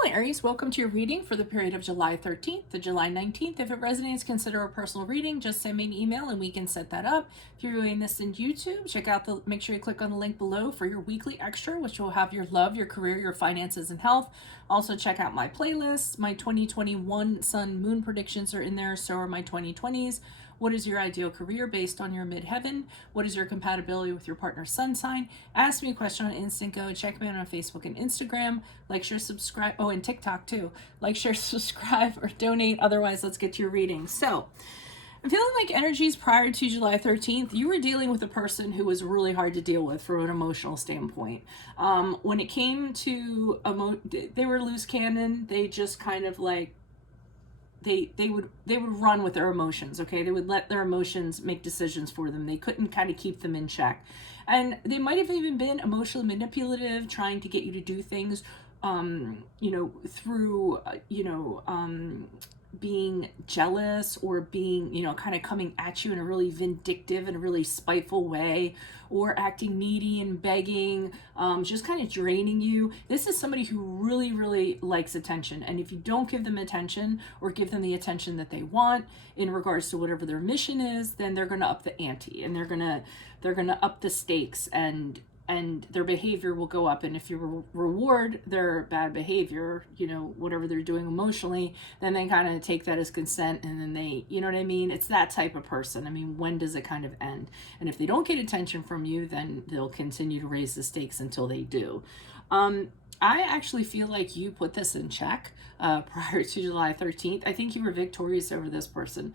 Hello Aries, welcome to your reading for the period of July 13th to July 19th. If it resonates, consider a personal reading. Just send me an email and we can set that up. If you're doing this in YouTube, make sure you click on the link below for your weekly extra, which will have your love, your career, your finances, and health. Also check out my playlists. My 2021 Sun Moon predictions are in there, so are my 2020s. What is your ideal career based on your midheaven? What is your compatibility with your partner's sun sign? Ask me a question on Instant Go. Check me out on Facebook and Instagram. Like, share, subscribe. Oh, and TikTok too. Like, share, subscribe, or donate. Otherwise, let's get to your reading. So, I'm feeling like energies prior to July 13th, you were dealing with a person who was really hard to deal with from an emotional standpoint. When it came to, they were loose cannon. They just kind of like, they would run with their emotions. Okay, they would let their emotions make decisions for them. They couldn't kind of keep them in check, and they might have even been emotionally manipulative, trying to get you to do things through being jealous, or being, kind of coming at you in a really vindictive and a really spiteful way, or acting needy and begging, just kind of draining you. This is somebody who really, really likes attention. And if you don't give them attention, or give them the attention that they want in regards to whatever their mission is, then they're going to up the ante, and they're going to up the stakes, and their behavior will go up. And if you reward their bad behavior, whatever they're doing emotionally, then they kind of take that as consent, and then they, you know what I mean? It's that type of person. I mean, when does it kind of end? And if they don't get attention from you, then they'll continue to raise the stakes until they do. I actually feel like you put this in check prior to July 13th. I think you were victorious over this person.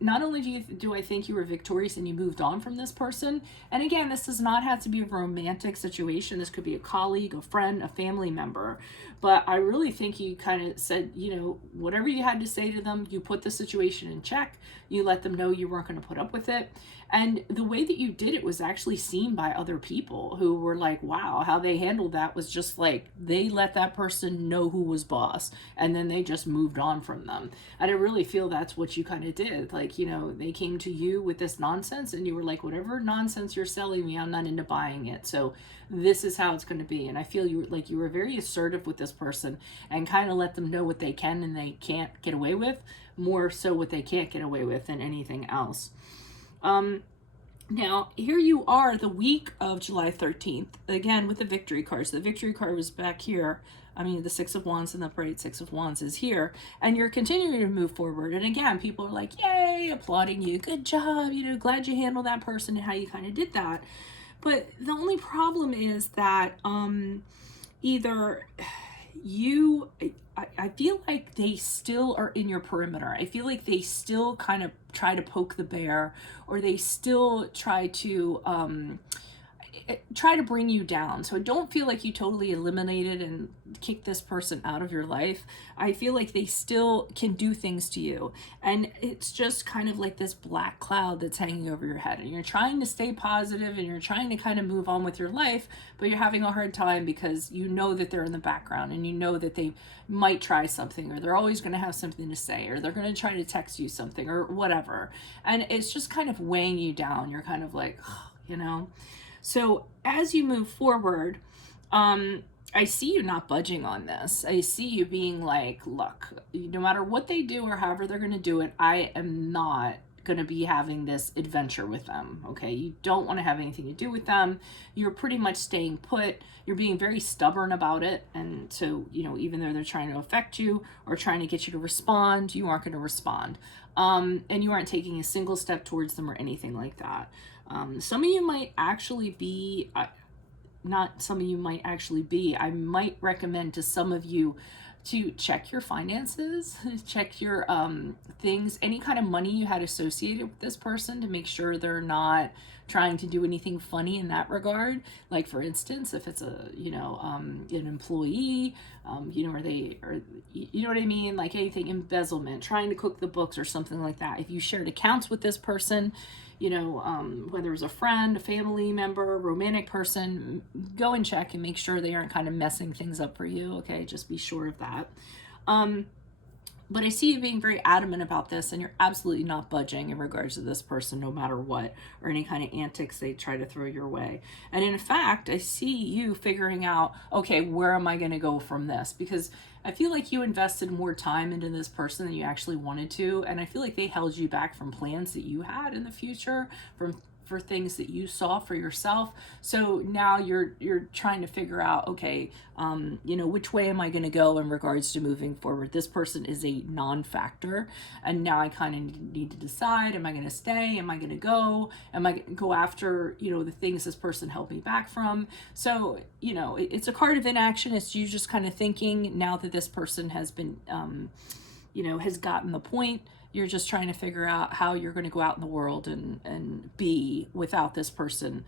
Not only do I think you were victorious and you moved on from this person, and again, this does not have to be a romantic situation. This could be a colleague, a friend, a family member. But I really think you kind of said, whatever you had to say to them, you put the situation in check. You let them know you weren't going to put up with it. And the way that you did it was actually seen by other people who were like, wow, how they handled that was just like, they let that person know who was boss, and then they just moved on from them. And I really feel that's what you kind of did. Like, they came to you with this nonsense, and you were like, whatever nonsense you're selling me, I'm not into buying it. So this is how it's going to be. And I feel you were very assertive with this person, and kind of let them know what they can and they can't get away with, more so what they can't get away with than anything else. Now, here you are the week of July 13th, again with the victory cards. The victory card was back here. I mean, the Six of Wands and the bright Six of Wands is here, and you're continuing to move forward. And again, people are like, yay, applauding you. Good job. Glad you handled that person and how you kind of did that. But the only problem is that either I feel like they still are in your perimeter. I feel like they still kind of try to poke the bear, or they still try to bring you down. So I don't feel like you totally eliminated and kicked this person out of your life. I feel like they still can do things to you, and it's just kind of like this black cloud that's hanging over your head, and you're trying to stay positive and you're trying to kind of move on with your life, but you're having a hard time because you know that they're in the background, and you know that they might try something, or they're always going to have something to say, or they're going to try to text you something or whatever, and it's just kind of weighing you down. You're kind of like, So as you move forward, I see you not budging on this. I see you being like, look, no matter what they do or however they're going to do it, I am not going to be having this adventure with them. Okay. You don't want to have anything to do with them. You're pretty much staying put. You're being very stubborn about it. And so, even though they're trying to affect you or trying to get you to respond, you aren't going to respond. And you aren't taking a single step towards them or anything like that. Some of you might actually be, I might recommend to some of you to check your finances, check your things, any kind of money you had associated with this person, to make sure they're not trying to do anything funny in that regard. Like, for instance, if it's an employee, are they, or you know what I mean? Like anything, embezzlement, trying to cook the books or something like that. If you shared accounts with this person, whether it's a friend, a family member, a romantic person, go and check and make sure they aren't kind of messing things up for you. Okay. Just be sure of that. But I see you being very adamant about this, and you're absolutely not budging in regards to this person, no matter what, or any kind of antics they try to throw your way. And in fact, I see you figuring out, okay, where am I going to go from this? Because I feel like you invested more time into this person than you actually wanted to. And I feel like they held you back from plans that you had in the future, from for things that you saw for yourself. So now you're trying to figure out, okay, which way am I going to go in regards to moving forward? This person is a non-factor, and now I kind of need to decide: am I going to stay? Am I going to go? Am I going to go after the things this person held me back from? So it's a card of inaction. It's you just kind of thinking, now that this person has been has gotten the point, you're just trying to figure out how you're going to go out in the world and be without this person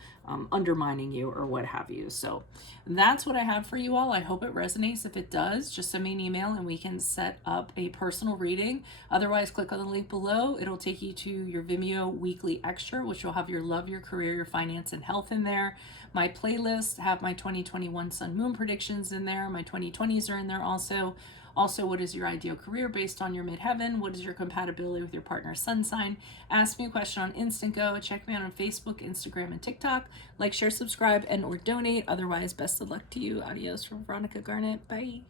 undermining you or what have you. So that's what I have for you all. I hope it resonates. If it does, just send me an email and we can set up a personal reading. Otherwise, click on the link below. It'll take you to your Vimeo weekly extra, which will have your love, your career, your finance, and health in there. My playlist have my 2021 sun moon predictions in there. My 2020s are in there also. Also, what is your ideal career based on your midheaven? What is your compatibility with your partner's sun sign? Ask me a question on Instant Go. Check me out on Facebook, Instagram, and TikTok. Like, share, subscribe, and or donate. Otherwise, best of luck to you. Adios from Veronica Garnett. Bye.